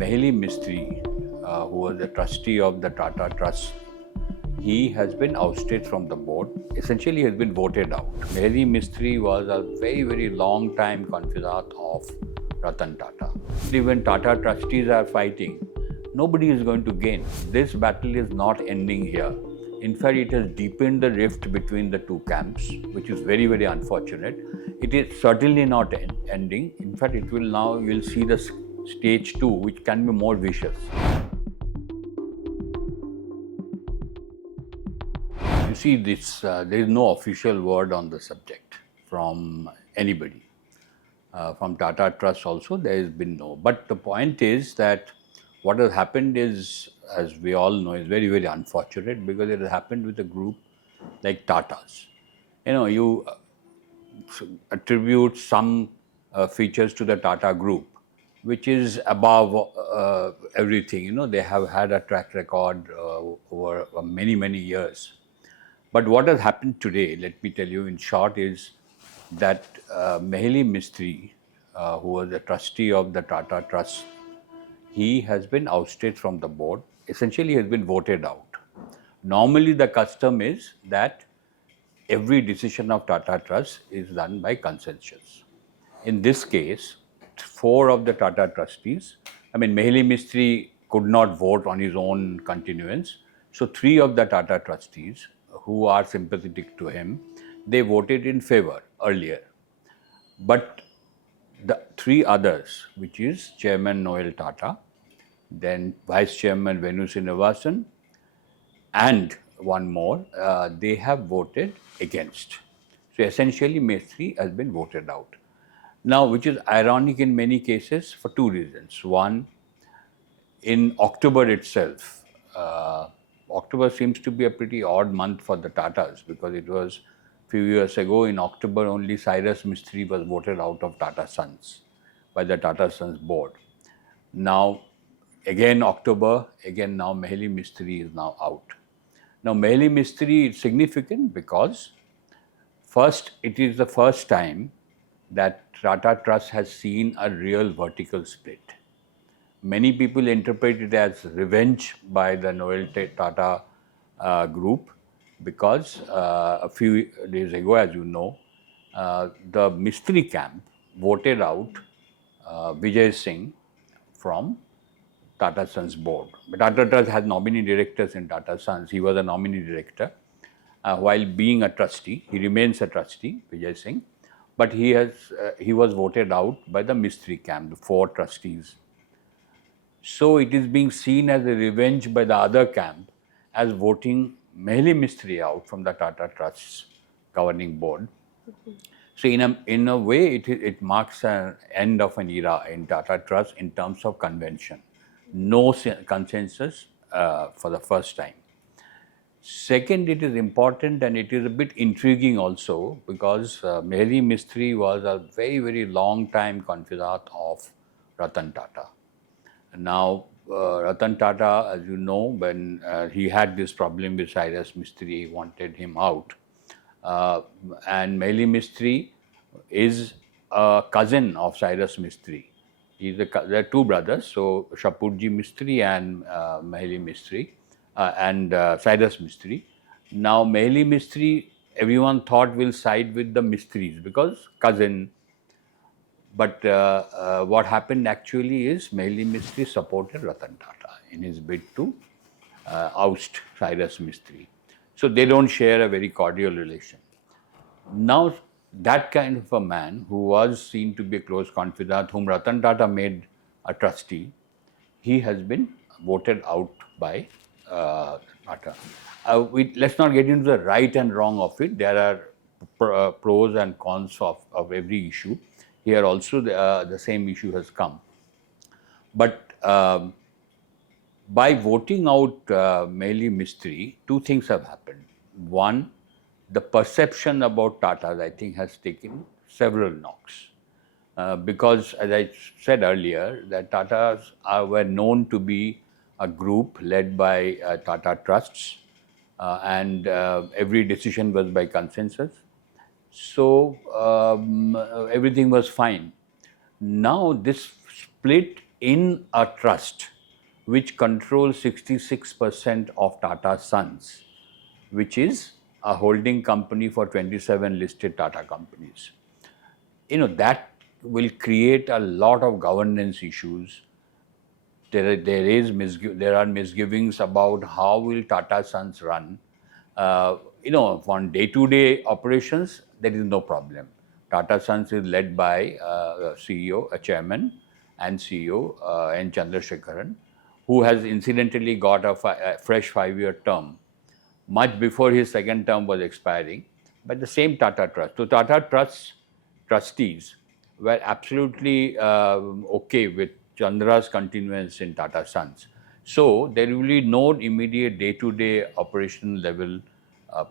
Mehli Mistry, who was the trustee of the Tata Trusts, he has been ousted from the board. Essentially, he has been voted out. Mehli Mistry was a very, very long time confidant of Ratan Tata. When Tata trustees are fighting, nobody is going to gain. This battle is not ending here. In fact, it has deepened the rift between the two camps, which is very, very unfortunate. It is certainly not ending. In fact, it will now, you'll see the stage 2, which can be more vicious. You see, there is no official word on the subject from anybody. From Tata Trust also, there has been no. But the point is that what has happened is, as we all know, is very, very unfortunate because it has happened with a group like Tata's. You attribute some features to the Tata Group, which is above everything. They have had a track record over many, many years. But what has happened today, let me tell you in short, is that Mehli Mistry, who was a trustee of the Tata Trusts, he has been ousted from the board. Essentially, he has been voted out. Normally, the custom is that every decision of Tata Trust is done by consensus. In this case, 4 of the Tata trustees, Mehli Mistry could not vote on his own continuance. So 3 of the Tata trustees who are sympathetic to him, they voted in favor earlier. But the 3 others, which is Chairman Noel Tata, then Vice Chairman Venu Srinivasan, and one more, they have voted against. So essentially, Mistry has been voted out. Now, which is ironic in many cases for 2 reasons. One, in October itself, October seems to be a pretty odd month for the Tatas because it was a few years ago in October only Cyrus Mistry was voted out of Tata Sons by the Tata Sons board. Now, again October, again now Mehli Mistry is now out. Now, Mehli Mistry is significant because first, it is the first time that Tata Trust has seen a real vertical split. Many people interpret it as revenge by the Noel Tata Group because a few days ago, as you know, the Mistry camp voted out Vijay Singh from Tata Sons board. But Tata Trust has nominee directors in Tata Sons. He was a nominee director. While being a trustee, he remains a trustee, Vijay Singh, but he was voted out by the Mistry camp, the 4 trustees. So it is being seen as a revenge by the other camp as voting Mehli Mistry out from the Tata Trusts governing board. So in a way, it marks an end of an era in Tata Trust in terms of convention. No consensus for the first time. Second, it is important and it is a bit intriguing also because Mehli Mistry was a very, very long time confidant of Ratan Tata. Now, Ratan Tata, as you know, when he had this problem with Cyrus Mistry, he wanted him out. And Mehli Mistry is a cousin of Cyrus Mistry. There are 2 brothers, so Shapurji Mistry and Mehli Mistry. And Cyrus Mistry. Now, Mehli Mistry, everyone thought will side with the Mistrys because cousin. But what happened actually is Mehli Mistry supported Ratan Tata in his bid to oust Cyrus Mistry. So they don't share a very cordial relation. Now, that kind of a man who was seen to be a close confidant, whom Ratan Tata made a trustee, he has been voted out by Tata. Let's not get into the right and wrong of it. There are pros and cons of every issue. Here also the same issue has come. But by voting out Mehli Mistry, 2 things have happened. One, the perception about Tata, I think, has taken several knocks. Because, as I said earlier, that Tatas were known to be a group led by Tata Trusts and every decision was by consensus. So everything was fine. Now this split in a trust which controls 66% of Tata Sons, which is a holding company for 27 listed Tata companies. That will create a lot of governance issues. There are misgivings about how will Tata Sons run. On day-to-day operations, there is no problem. Tata Sons is led by a CEO, a chairman, and CEO N. Chandrasekaran, who has incidentally got a fresh 5-year term much before his second term was expiring, by the same Tata Trust. So Tata Trusts trustees were absolutely okay with Chandra's continuance in Tata Sons. So there will be no immediate day-to-day operation level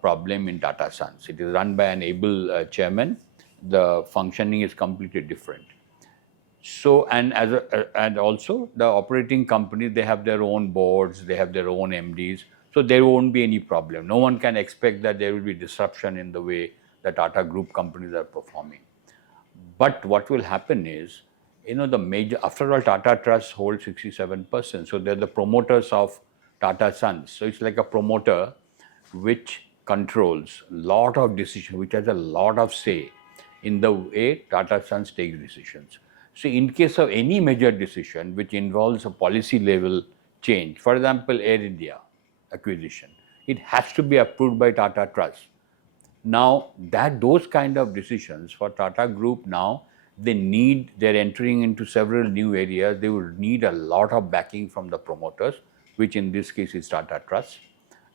problem in Tata Sons. It is run by an able chairman. The functioning is completely different. So, and also the operating companies, they have their own boards, they have their own MDs, so there won't be any problem. No one can expect that there will be disruption in the way the Tata Group companies are performing. But what will happen is, the major, after all, Tata Trusts hold 67%, so they're the promoters of Tata Sons. So it's like a promoter which controls a lot of decisions, which has a lot of say in the way Tata Sons takes decisions. So in case of any major decision which involves a policy level change, for example, Air India acquisition, it has to be approved by Tata Trust. Now, those kind of decisions for Tata Group now, they're entering into several new areas. They will need a lot of backing from the promoters, which in this case is Tata Trust.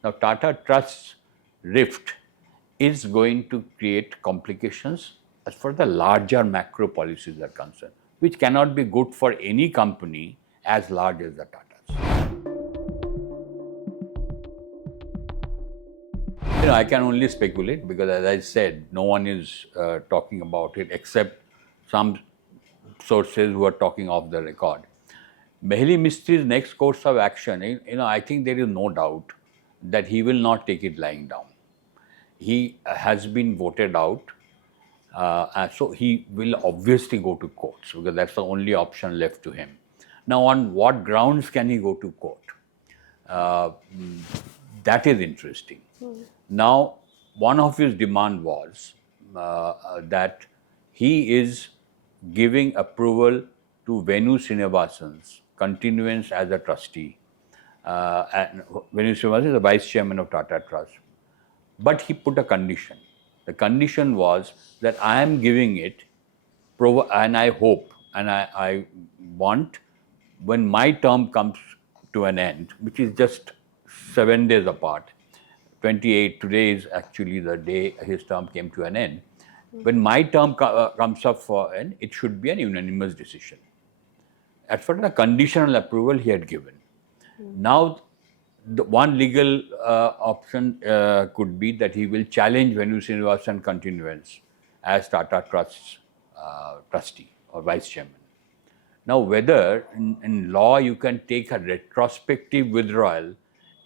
Now, Tata Trust's rift is going to create complications as far as the larger macro policies are concerned, which cannot be good for any company as large as the Tatas. I can only speculate because, as I said, no one is talking about it except some sources who are talking off the record. Mehli Mistry's next course of action, I think there is no doubt that he will not take it lying down. He has been voted out, so he will obviously go to courts because that's the only option left to him. Now, on what grounds can he go to court? That is interesting. Now, one of his demand was that he is giving approval to Venu Srinivasan's continuance as a trustee. And Venu Srinivasan is the vice chairman of Tata Trust. But he put a condition. The condition was that I am giving it, and I hope, and I want, when my term comes to an end, which is just 7 days apart, 28, today is actually the day his term came to an end. When my term comes up for end, it should be an unanimous decision. As for the conditional approval he had given. Now, the one legal option could be that he will challenge Venu Srinivasan continuance as Tata Trust's trustee or vice chairman. Now, whether in law you can take a retrospective withdrawal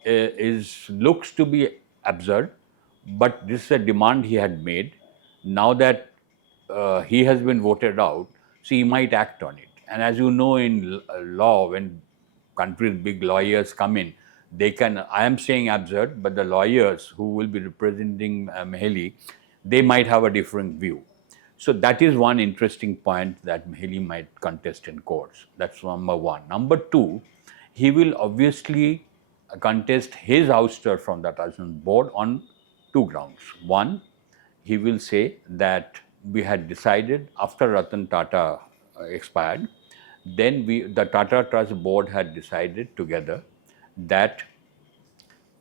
looks to be absurd, but this is a demand he had made. Now that he has been voted out, so he might act on it. And as you know, in law, when countries' big lawyers come in, they can, I am saying absurd, but the lawyers who will be representing Mehli, they might have a different view. So that is one interesting point that Mehli might contest in courts. That's number one. Number two, he will obviously contest his ouster from the Tata board on two grounds. One, he will say that we had decided after Ratan Tata expired, then the Tata Trust board had decided together that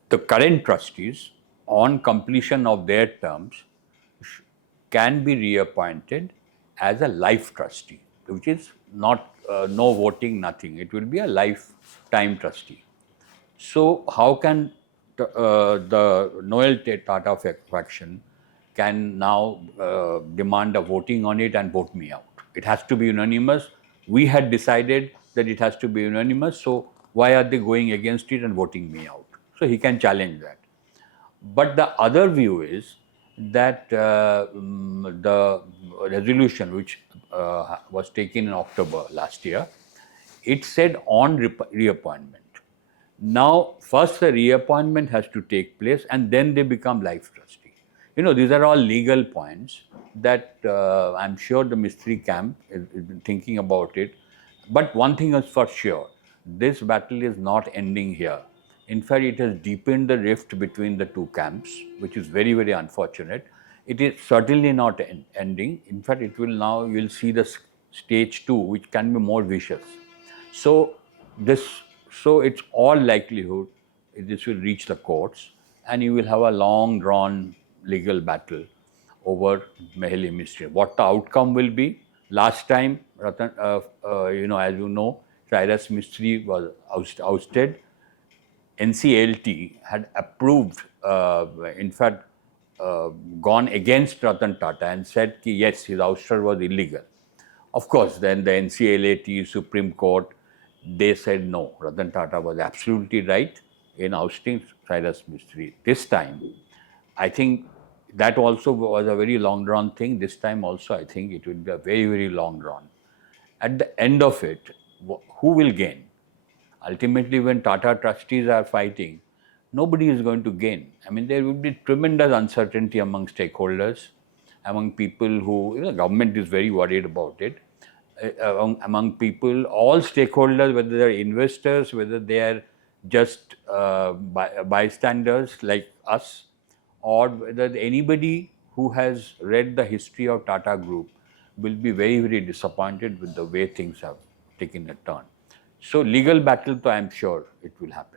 the current trustees, on completion of their terms, can be reappointed as a life trustee, which is not no voting, nothing. It will be a lifetime trustee. So how can the Noel Tata faction can now demand a voting on it and vote me out? It has to be unanimous. We had decided that it has to be unanimous, so why are they going against it and voting me out? So he can challenge that. But the other view is that the resolution which was taken in October last year it said on reappointment. Now, first the reappointment has to take place and then they become life trustee. These are all legal points that I'm sure the Mistry camp is thinking about it. But one thing is for sure, this battle is not ending here. In fact, it has deepened the rift between the two camps, which is very, very unfortunate. It is certainly not ending. In fact, it will now, you'll see the stage two, which can be more vicious. So this, so it's all likelihood this will reach the courts, and you will have a long drawn legal battle over Mehli Mistry. What the outcome will be? Last time, Ratan, as you know, Cyrus Mistry was ousted. NCLT had approved, in fact, gone against Ratan Tata and said that yes, his ouster was illegal. Of course, then the NCLAT, Supreme Court, they said no, Ratan Tata was absolutely right in ousting Cyrus Mistry. This time, I think that also was a very long drawn thing. This time also, I think it will be a very, very long drawn. At the end of it, who will gain? Ultimately, when Tata trustees are fighting, nobody is going to gain. I mean, there will be tremendous uncertainty among stakeholders, among people who, government is very worried about it, among people, all stakeholders, whether they're investors, whether they are just bystanders like us, or whether anybody who has read the history of Tata Group will be very, very disappointed with the way things have taken a turn. So legal battle, I am sure it will happen.